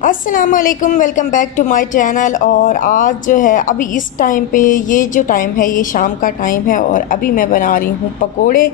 अस्सलाम वालेकुम, welcome back to my channel. और आज जो है अभी इस टाइम पे ये जो टाइम है ये शाम का टाइम है और अभी मैं बना रही हूँ पकोड़े।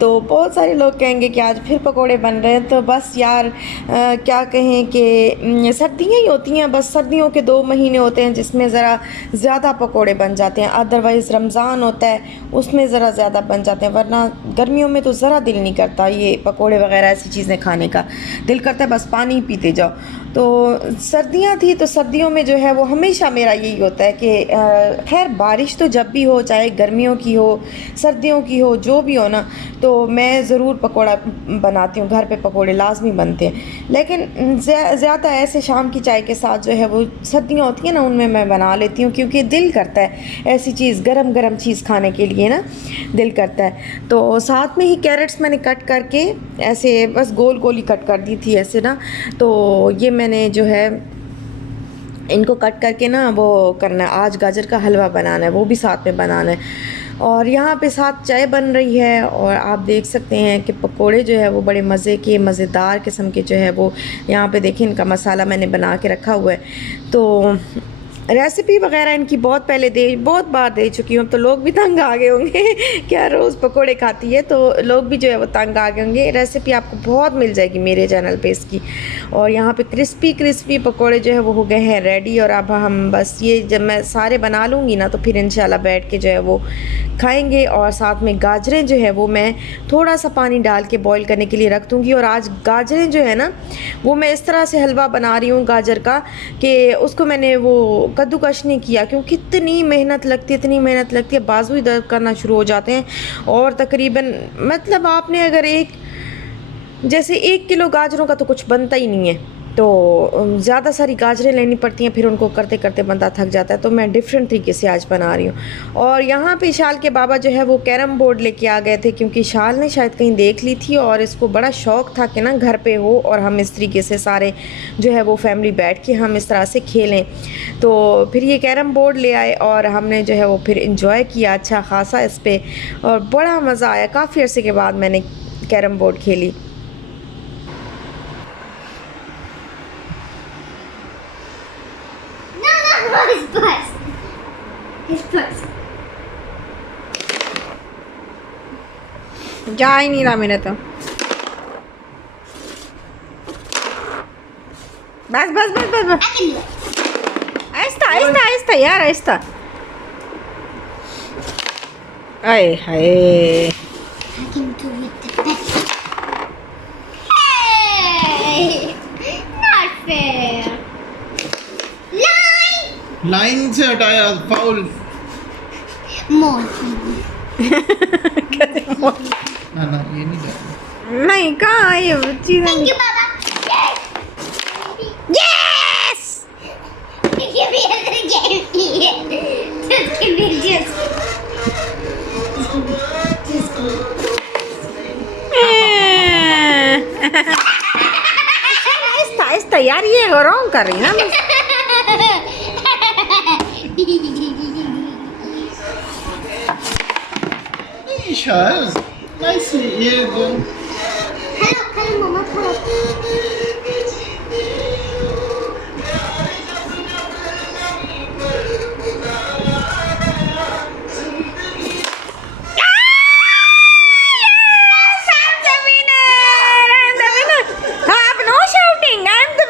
तो बहुत सारे लोग कहेंगे कि आज फिर पकोड़े बन रहे हैं, तो बस यार क्या कहें कि सर्दियाँ ही होती हैं, बस सर्दियों के 2 महीने होते हैं जिसमें ज़रा ज़्यादा पकोड़े बन जाते हैं। अदरवाइज़ रमज़ान होता है उसमें ज़रा ज़्यादा बन जाते हैं, वरना गर्मियों में तो ज़रा दिल नहीं करता ये पकोड़े वगैरह ऐसी चीज़ें खाने का। दिल करता है बस पानी पीते जाओ। तो सर्दियाँ थी तो सर्दियों में जो है वो हमेशा मेरा यही होता है कि खैर बारिश तो जब भी हो, चाहे गर्मियों की हो सर्दियों की हो, जो भी हो ना, तो मैं ज़रूर पकोड़ा बनाती हूँ। घर पे पकोड़े लाजमी बनते हैं, लेकिन ज़्यादा ऐसे शाम की चाय के साथ जो है वो सर्दियाँ होती हैं ना उनमें मैं बना लेती हूँ, क्योंकि दिल करता है ऐसी चीज़, गरम गरम चीज़ खाने के लिए ना दिल करता है। तो साथ में ही कैरेट्स मैंने कट करके ऐसे बस गोल गोल ही कट कर दी थी ऐसे ना। तो ये मैंने जो है इनको कट करके ना वो करना है, आज गाजर का हलवा बनाना है, वो भी साथ में बनाना है। और यहाँ पे साथ चाय बन रही है और आप देख सकते हैं कि पकोड़े जो है वो बड़े मज़े के मज़ेदार किस्म के जो है वो यहाँ पे देखें, इनका मसाला मैंने बना के रखा हुआ है। तो रेसिपी वगैरह इनकी बहुत बार दे चुकी हूँ, तो लोग भी तंग आ गए होंगे क्या रोज़ पकोड़े खाती है, तो लोग भी जो है वो तंग आ गए होंगे। रेसिपी आपको बहुत मिल जाएगी मेरे चैनल पे इसकी। और यहाँ पे क्रिस्पी क्रिस्पी पकोड़े जो है वो हो गए हैं रेडी। और अब हम बस ये जब मैं सारे बना लूँगी ना तो फिर इंशाल्लाह बैठ के जो है वो खाएंगे। और साथ में गाजरें जो है वो मैं थोड़ा सा पानी डाल के बॉईल करने के लिए रख दूँगी। और आज गाजरें जो है ना वो मैं इस तरह से हलवा बना रही हूँ गाजर का कि उसको मैंने वो कद्दूकश नहीं किया, क्योंकि इतनी मेहनत लगती है, बाजू ही दर्द करना शुरू हो जाते हैं। और तकरीबन मतलब आपने अगर जैसे 1 किलो गाजरों का तो कुछ बनता ही नहीं है, तो ज़्यादा सारी गाजरें लेनी पड़ती हैं, फिर उनको करते करते बंदा थक जाता है। तो मैं डिफरेंट तरीके से आज बना रही हूँ। और यहाँ पे शाल के बाबा जो है वो कैरम बोर्ड लेके आ गए थे, क्योंकि शाल ने शायद कहीं देख ली थी और इसको बड़ा शौक़ था कि ना घर पे हो और हम इस तरीके से सारे जो है वो फैमिली बैठ के हम इस तरह से खेलें। तो फिर ये कैरम बोर्ड ले आए और हमने जो है वो फिर इंजॉय किया अच्छा खासा इस पर, और बड़ा मज़ा आया। काफ़ी अर्से के बाद मैंने कैरम बोर्ड खेली। His bus. His bus. जा ही नहीं रहा मेरा तो। बस बस बस बस बस, आहिस्ता आहिस्ता आहिस्ता यार आहिस्ता। आए हाय, I can do it the best. Hey! Not fair. Line! Line से हटाया फाउल। More. ना ना ये नहीं जाना। नहीं कहाँ ये चीज़ें। Thank you, Baba. Yes Give me another game. Just give me just. Aahista Aahista यार, ये रॉन्ग कर रही ना मैं। शायद नाइसली ये दो। Hello, Mama. Hello. No shouting in the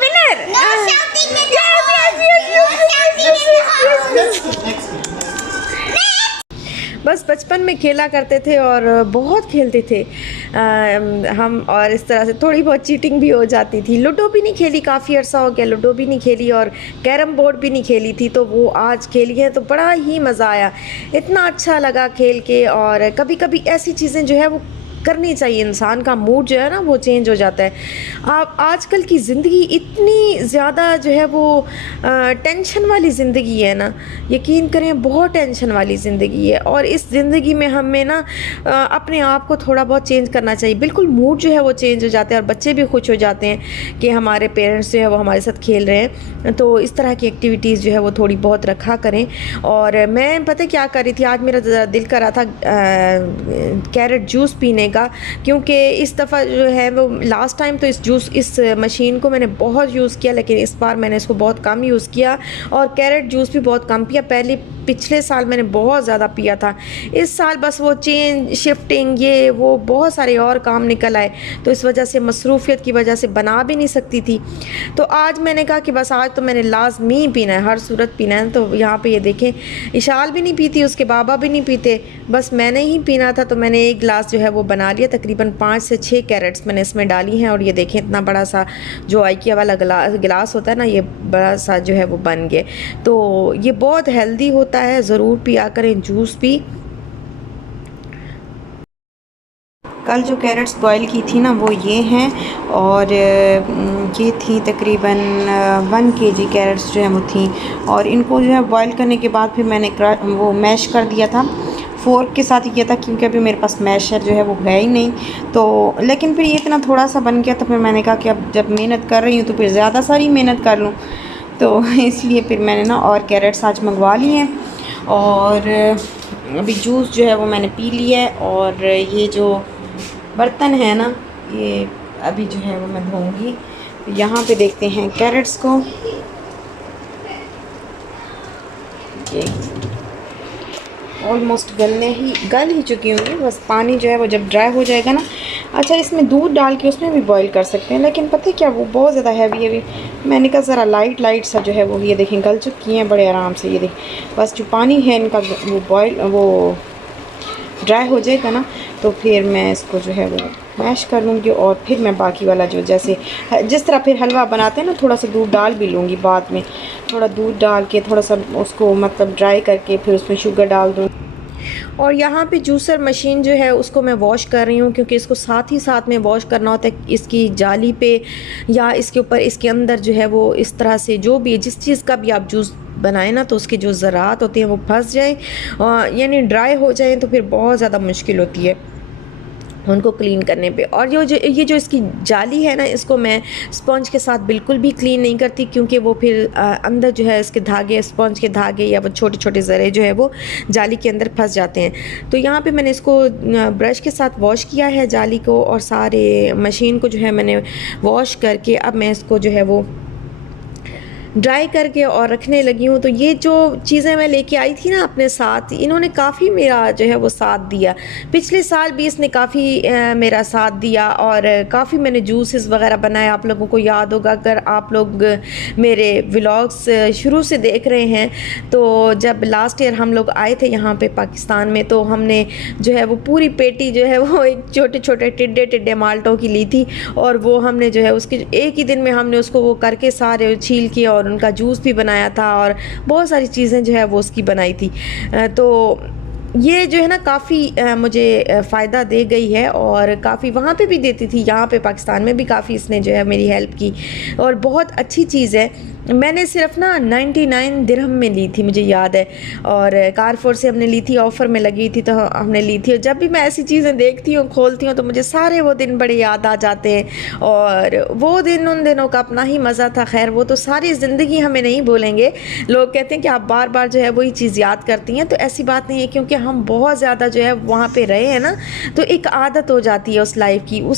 बस बचपन में खेला करते थे और बहुत खेलते थे हम। और इस तरह से थोड़ी बहुत चीटिंग भी हो जाती थी। लूडो भी नहीं खेली, काफ़ी अर्सा हो गया लूडो भी नहीं खेली, और कैरम बोर्ड भी नहीं खेली थी, तो वो आज खेली है तो बड़ा ही मज़ा आया, इतना अच्छा लगा खेल के। और कभी कभी ऐसी चीज़ें जो है वो करनी चाहिए, इंसान का मूड जो है ना वो चेंज हो जाता है। आप आजकल की ज़िंदगी इतनी ज़्यादा जो है वो टेंशन वाली ज़िंदगी है ना, यकीन करें बहुत टेंशन वाली ज़िंदगी है। और इस ज़िंदगी में हमें ना अपने आप को थोड़ा बहुत चेंज करना चाहिए, बिल्कुल मूड जो है वो चेंज हो जाता है और बच्चे भी खुश हो जाते हैं कि हमारे पेरेंट्स जो है वो हमारे साथ खेल रहे हैं। तो इस तरह की एक्टिविटीज़ जो है वो थोड़ी बहुत रखा करें। और मैं पता क्या कर रही थी, आज मेरा दिल कर रहा था कैरेट जूस पीने का। का, क्योंकि इस दफ़ा जो है वो लास्ट टाइम तो इस मशीन को मैंने बहुत यूज़ किया, लेकिन इस बार मैंने इसको बहुत कम यूज़ किया और कैरेट जूस भी बहुत कम पिया। पिछले साल मैंने बहुत ज़्यादा पिया था। इस साल बस वो चेंज शिफ्टिंग ये वो बहुत सारे और काम निकल आए, तो इस वजह से मसरूफ़ियत की वजह से बना भी नहीं सकती थी। तो आज मैंने कहा कि बस आज तो मैंने लाज़मी पीना है, हर सूरत पीना है। तो यहाँ पे ये देखें, इशाल भी नहीं पीती, उसके बाबा भी नहीं पीते, बस मैंने ही पीना था। तो मैंने एक गिलास जो है वो बना लिया, तकरीबन 5 से 6 कैरेट्स मैंने इसमें डाली हैं। और ये देखें, इतना बड़ा सा जो आइकिया वाला गिलास होता है ना, ये बड़ा सा जो है वो बन गया। तो ये बहुत हेल्दी होता है, ज़रूर पिया करें जूस भी। कल जो कैरेट्स बॉईल की थी ना वो ये हैं, और ये थी तकरीबन 1 kg कैरेट्स जो है वो थी। और इनको जो है बॉईल करने के बाद फिर मैंने वो मैश कर दिया था, फ़ोर्क के साथ ही किया था, क्योंकि अभी मेरे पास मैशर जो है वो है ही नहीं। तो लेकिन फिर ये इतना थोड़ा सा बन गया, तो फिर मैंने कहा कि अब जब मेहनत कर रही हूँ तो फिर ज़्यादा सारी मेहनत कर लूँ। तो इसलिए फिर मैंने ना और कैरेट्स आज मंगवा लिए हैं, और अभी जूस जो है वो मैंने पी लिया है। और ये जो बर्तन है ना, ये अभी जो है वो मैं धोऊंगी। तो यहाँ पे देखते हैं कैरेट्स को, ये ऑलमोस्ट गल ही चुकी होंगी, बस पानी जो है वो जब ड्राई हो जाएगा ना। अच्छा, इसमें दूध डाल के उसमें भी बॉईल कर सकते हैं, लेकिन पता है क्या, वो बहुत ज़्यादा हैवी मैंने कहा ज़रा लाइट सा जो है वो, ये देखें गल चुकी हैं बड़े आराम से। ये देखें, बस जो पानी है इनका वो ड्राई हो जाएगा ना, तो फिर मैं इसको जो है वो मैश कर लूँगी। और फिर मैं बाकी वाला जो जिस तरह फिर हलवा बनाते हैं ना, थोड़ा सा दूध डाल भी लूँगी बाद में, थोड़ा दूध डाल के थोड़ा सा उसको मतलब ड्राई करके फिर उसमें शुगर डाल दूँ। और यहाँ पे जूसर मशीन जो है उसको मैं वॉश कर रही हूँ, क्योंकि इसको साथ में वॉश करना होता है। इसकी जाली पे या इसके ऊपर, इसके अंदर जो है वो इस तरह से जो भी जिस चीज़ का भी आप जूस बनाए ना, तो उसके जो ज़रात होते हैं वो फंस जाए, यानी ड्राई हो जाए, तो फिर बहुत ज़्यादा मुश्किल होती है उनको क्लीन करने पे। और ये जो इसकी जाली है ना, इसको मैं स्पंज के साथ बिल्कुल भी क्लीन नहीं करती, क्योंकि वो फिर अंदर जो है इसके धागे, स्पंज के धागे या वो छोटे छोटे ज़रे जो है वो जाली के अंदर फंस जाते हैं। तो यहाँ पे मैंने इसको ब्रश के साथ वॉश किया है जाली को, और सारे मशीन को जो है मैंने वॉश करके अब मैं इसको जो है वो ड्राई करके और रखने लगी हूँ। तो ये जो चीज़ें मैं लेके आई थी ना अपने साथ, इन्होंने काफ़ी मेरा जो है वो साथ दिया। पिछले साल भी इसने काफ़ी मेरा साथ दिया, और काफ़ी मैंने जूसेस वगैरह बनाए। आप लोगों को याद होगा, अगर आप लोग मेरे व्लॉग्स शुरू से देख रहे हैं, तो जब लास्ट ईयर हम लोग आए थे यहाँ पे पाकिस्तान में, तो हमने जो है वो पूरी पेटी जो है वो एक छोटे छोटे टिड्डे माल्टों की ली थी, और वो हमने जो है उसके एक ही दिन में हमने उसको वो करके सारे छील के और उनका जूस भी बनाया था, और बहुत सारी चीज़ें जो है वो उसकी बनाई थी। तो ये जो है ना काफ़ी मुझे फ़ायदा दे गई है, और काफ़ी वहाँ पे भी देती थी, यहाँ पे पाकिस्तान में भी काफ़ी इसने जो है मेरी हेल्प की, और बहुत अच्छी चीज़ है। मैंने सिर्फ ना 99 दिरहम में ली थी, मुझे याद है, और कारफोर से हमने ली थी, ऑफ़र में लगी थी तो हमने ली थी। और जब भी मैं ऐसी चीज़ें देखती हूँ, खोलती हूँ, तो मुझे सारे वो दिन बड़े याद आ जाते हैं, और वो दिन उन दिनों का अपना ही मज़ा था। खैर, वो तो सारी ज़िंदगी हमें नहीं भूलेंगे। लोग कहते हैं कि आप बार बार जो है वही चीज़ याद करती हैं, तो ऐसी बात नहीं है, क्योंकि हम बहुत ज़्यादा जो है वहाँ पे रहे हैं ना, तो एक आदत हो जाती है उस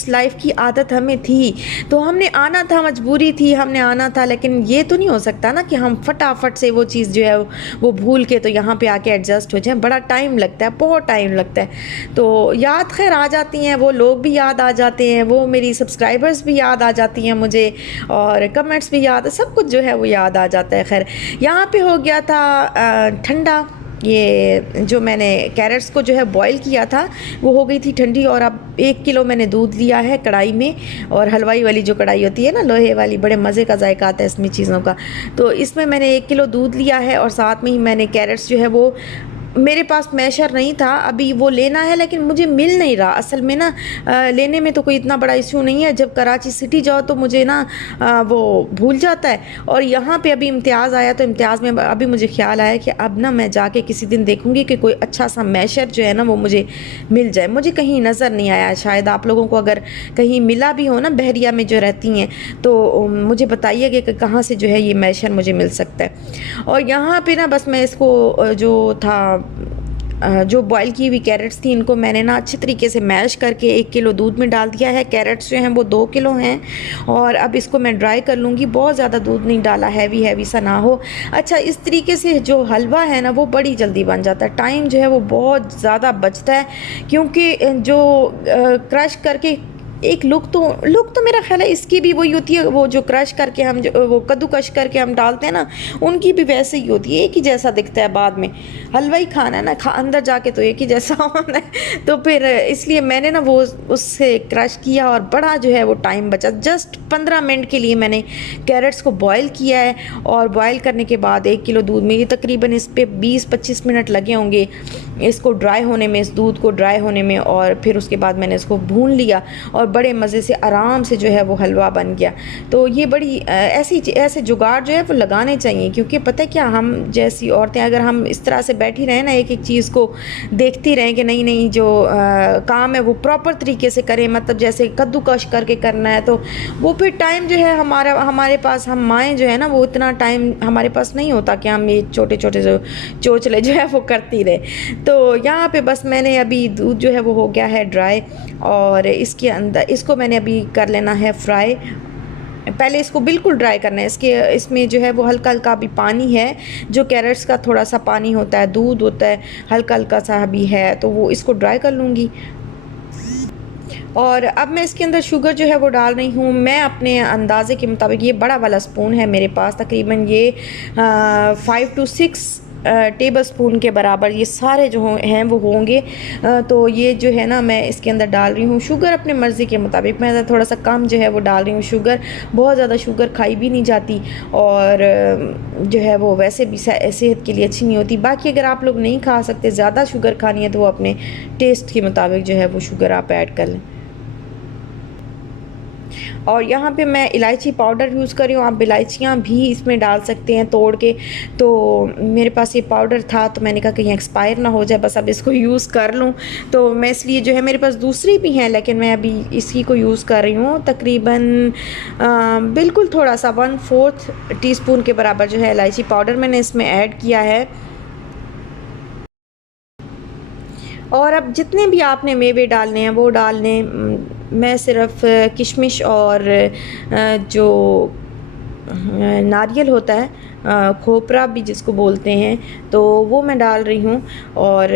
लाइफ की आदत हमें थी, तो हमने आना था, मजबूरी थी, हमने आना था। लेकिन ये तो नहीं हो सकता ना कि हम फटाफट से वो चीज़ जो है वो भूल के तो यहाँ पे आके एडजस्ट हो जाए। बड़ा टाइम लगता है, बहुत टाइम लगता है। तो याद खैर आ जाती हैं, वो लोग भी याद आ जाते हैं, वो मेरी सब्सक्राइबर्स भी याद आ जाती हैं मुझे, और कमेंट्स भी याद, सब कुछ जो है वो याद आ जाता है। खैर, यहाँ पे हो गया था ठंडा, ये जो मैंने कैरेट्स को जो है बॉईल किया था वो हो गई थी ठंडी। और अब 1 किलो मैंने दूध लिया है कढ़ाई में, और हलवाई वाली जो कढ़ाई होती है ना, लोहे वाली, बड़े मज़े का जायका आता है इसमें चीज़ों का। तो इसमें मैंने 1 किलो दूध लिया है, और साथ में ही मैंने कैरेट्स जो है वो, मेरे पास मैशर नहीं था, अभी वो लेना है, लेकिन मुझे मिल नहीं रहा असल में ना। लेने में तो कोई इतना बड़ा इशू नहीं है, जब कराची सिटी जाओ तो मुझे ना वो भूल जाता है। और यहाँ पे अभी इम्तियाज़ आया, तो इम्तियाज़ में अभी मुझे ख्याल आया कि अब ना मैं जाके किसी दिन देखूँगी कि कोई अच्छा सा मैशर जो है ना वो मुझे मिल जाए। मुझे कहीं नज़र नहीं आया, शायद आप लोगों को अगर कहीं मिला भी हो ना, बहरिया में जो रहती हैं, तो मुझे बताइए कि कहाँ से जो है ये मैशर मुझे मिल सकता है। और यहाँ पे ना बस मैं इसको जो था जो बॉईल की हुई कैरेट्स थी इनको मैंने ना अच्छी तरीके से मैश करके 1 किलो दूध में डाल दिया है। कैरेट्स जो हैं वो 2 किलो हैं और अब इसको मैं ड्राई कर लूँगी। बहुत ज़्यादा दूध नहीं डाला, हैवी सा ना हो। अच्छा, इस तरीके से जो हलवा है ना वो बड़ी जल्दी बन जाता है, टाइम जो है वो बहुत ज़्यादा बचता है, क्योंकि जो क्रश करके एक लुक तो मेरा ख्याल है इसकी भी वही होती है, वो जो क्रश करके हम जो वो कद्दूकश करके हम डालते हैं ना, उनकी भी वैसे ही होती है, एक ही जैसा दिखता है। बाद में हलवा ही खाना है ना, अंदर जाके तो एक ही जैसा होना है। तो फिर इसलिए मैंने ना वो उससे क्रश किया और बड़ा जो है वो टाइम बचा। जस्ट 15 मिनट के लिए मैंने कैरेट्स को बॉयल किया है और बॉयल करने के बाद 1 किलो दूध में ये तकरीबन इस पर 20-25 मिनट लगे होंगे इसको ड्राई होने में, इस दूध को ड्राई होने में। और फिर उसके बाद मैंने इसको भून लिया और बड़े मज़े से आराम से जो है वो हलवा बन गया। तो ये बड़ी ऐसे जुगाड़ जो है वो लगाने चाहिए, क्योंकि पता है क्या, हम जैसी औरतें अगर हम इस तरह से बैठी रहें ना, एक चीज़ को देखती रहें कि नहीं जो काम है वो प्रॉपर तरीके से करें, मतलब जैसे कद्दूकश करके करना है, तो वो फिर टाइम जो है हमारे पास, हम माएँ जो है ना, वो इतना टाइम हमारे पास नहीं होता कि हम ये छोटे जो चोचले जो है वो करती रहे। तो यहाँ पे बस मैंने अभी दूध जो है वो हो गया है ड्राई और इसके अंदर इसको मैंने अभी कर लेना है फ्राई। पहले इसको बिल्कुल ड्राई करना है। इसमें जो है वो हल्का हल्का भी पानी है, जो कैरेट्स का थोड़ा सा पानी होता है, दूध होता है, हल्का सा भी है, तो वो इसको ड्राई कर लूँगी। और अब मैं इसके अंदर शुगर जो है वो डाल रही हूँ मैं अपने अंदाज़े के मुताबिक। ये बड़ा वाला स्पून है मेरे पास, तकरीबन ये 5 to 6 टेबल स्पून के बराबर ये सारे जो हैं वो होंगे। तो ये जो है ना मैं इसके अंदर डाल रही हूँ शुगर अपने मर्ज़ी के मुताबिक। मैं थोड़ा सा कम जो है वो डाल रही हूँ शुगर, बहुत ज़्यादा शुगर खाई भी नहीं जाती और जो है वो वैसे भी सेहत के लिए अच्छी नहीं होती। बाकी अगर आप लोग नहीं खा सकते, ज़्यादा शुगर खानी है, तो वो अपने टेस्ट के मुताबिक जो है वो शुगर आप ऐड कर लें। और यहाँ पे मैं इलायची पाउडर यूज़ कर रही हूँ, आप इलायचियाँ भी इसमें डाल सकते हैं तोड़ के। तो मेरे पास ये पाउडर था तो मैंने कहा कहीं एक्सपायर ना हो जाए, बस अब इसको यूज़ कर लूँ। तो मैं इसलिए जो है, मेरे पास दूसरी भी हैं लेकिन मैं अभी इसी को यूज़ कर रही हूँ। तकरीबन बिल्कुल थोड़ा सा 1/4 टीस्पून के बराबर जो है इलायची पाउडर मैंने इसमें ऐड किया है। और अब जितने भी आपने मेवे डालने हैं वो डाल लें। मैं सिर्फ किशमिश और जो नारियल होता है, खोपरा भी जिसको बोलते हैं, तो वो मैं डाल रही हूँ। और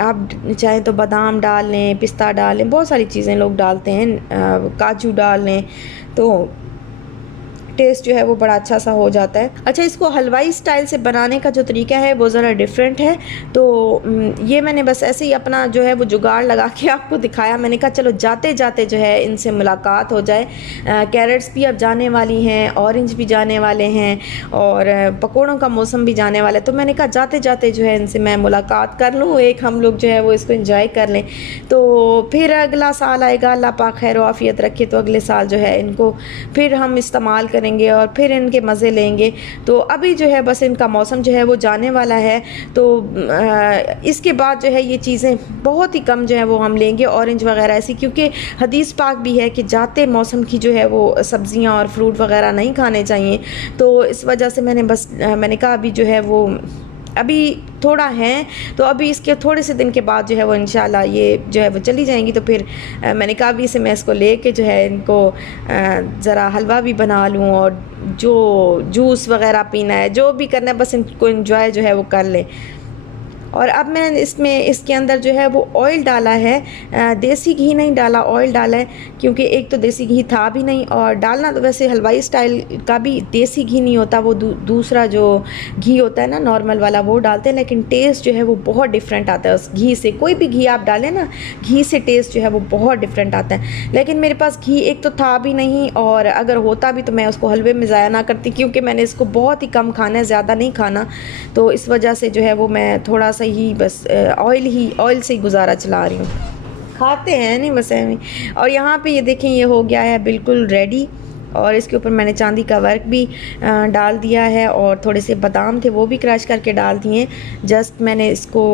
आप चाहें तो बादाम डाल लें, पिस्ता डाल लें, बहुत सारी चीज़ें लोग डालते हैं, काजू डाल लें, तो टेस्ट जो है वो बड़ा अच्छा सा हो जाता है। अच्छा, इसको हलवाई स्टाइल से बनाने का जो तरीका है वो ज़रा डिफरेंट है। तो ये मैंने बस ऐसे ही अपना जो है वो जुगाड़ लगा के आपको दिखाया। मैंने कहा चलो जाते जाते जो है इनसे मुलाकात हो जाए। कैरेट्स भी अब जाने वाली हैं, ऑरेंज भी जाने वाले हैं और पकौड़ों का मौसम भी जाने वाला है। तो मैंने कहा जाते जाते जो है इनसे मैं मुलाकात कर लूँ, एक हम लोग जो है वो इसको एंजॉय कर लें। तो फिर अगला साल आएगा, अल्लाह पाक खैर व आफियत रखे, तो अगले साल जो है इनको फिर हम इस्तेमाल करेंगे और फिर इनके मज़े लेंगे। तो अभी जो है बस इनका मौसम जो है वो जाने वाला है। तो इसके बाद जो है ये चीज़ें बहुत ही कम जो है वो हम लेंगे, ऑरेंज वगैरह ऐसी, क्योंकि हदीस पाक भी है कि जाते मौसम की जो है वो सब्ज़ियाँ और फ्रूट वगैरह नहीं खाने चाहिए। तो इस वजह से मैंने कहा अभी जो है वो अभी थोड़ा है, तो अभी इसके थोड़े से दिन के बाद जो है वो इंशाल्लाह ये जो है वो चली जाएंगी। तो फिर मैंने कहा अभी से मैं इसको लेके जो है इनको ज़रा हलवा भी बना लूँ और जो जूस वगैरह पीना है, जो भी करना है, बस इनको एंजॉय जो है वो कर लें। और अब मैंने इसके अंदर जो है वो ऑयल डाला है, देसी घी नहीं डाला, ऑयल डाला है, क्योंकि एक तो देसी घी था भी नहीं, और डालना तो वैसे हलवाई स्टाइल का भी देसी घी नहीं होता, वो दूसरा जो घी होता है ना नॉर्मल वाला, वो डालते हैं, लेकिन टेस्ट जो है वो बहुत डिफरेंट आता है उस घी से। कोई भी घी आप डालें ना, घी से टेस्ट जो है वो बहुत डिफरेंट आता है। लेकिन मेरे पास घी एक तो था भी नहीं, और अगर होता भी तो मैं उसको हलवे में ज़ाया ना करती, क्योंकि मैंने इसको बहुत ही कम खाना है, ज़्यादा नहीं खाना। तो इस वजह से जो है वो मैं थोड़ा ही बस ऑयल से ही गुजारा चला रही हूँ। खाते हैं नहीं बस ऐਵੇਂ। और यहाँ पे ये देखें, ये हो गया है बिल्कुल रेडी, और इसके ऊपर मैंने चांदी का वर्क भी डाल दिया है, और थोड़े से बादाम थे वो भी क्रश करके डाल दिए। जस्ट मैंने इसको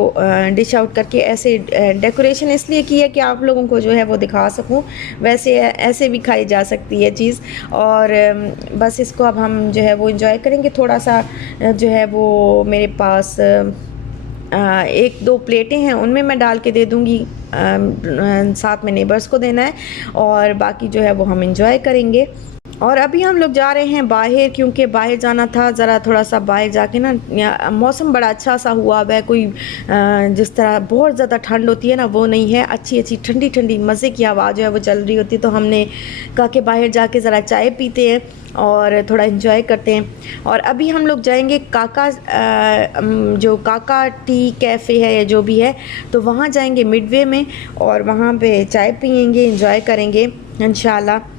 डिश आउट करके ऐसे डेकोरेशन इसलिए की है कि आप लोगों को जो है वो दिखा सकूं, वैसे ऐसे भी खाई जा सकती है चीज़। और बस इसको अब हम जो है वो इंजॉय करेंगे। थोड़ा सा जो है वो मेरे पास एक दो प्लेटें हैं उनमें मैं डाल के दे दूँगी, साथ में नेबर्स को देना है और बाकी जो है वो हम इंजॉय करेंगे। और अभी हम लोग जा रहे हैं बाहर, क्योंकि बाहर जाना था ज़रा थोड़ा सा बाहर जाके ना, मौसम बड़ा अच्छा सा हुआ हुआ है, कोई जिस तरह बहुत ज़्यादा ठंड होती है ना वो नहीं है, अच्छी अच्छी ठंडी ठंडी मज़े की हवा जो है वो चल रही होती है। तो हमने कहा कि बाहर जाके ज़रा चाय पीते हैं और थोड़ा इन्जॉय करते हैं। और अभी हम लोग जाएंगे काका, जो काका टी कैफ़े है या जो भी है, तो वहाँ जाएंगे मिडवे में और वहाँ पे चाय पियेंगे, इन्जॉय करेंगे इंशाल्लाह।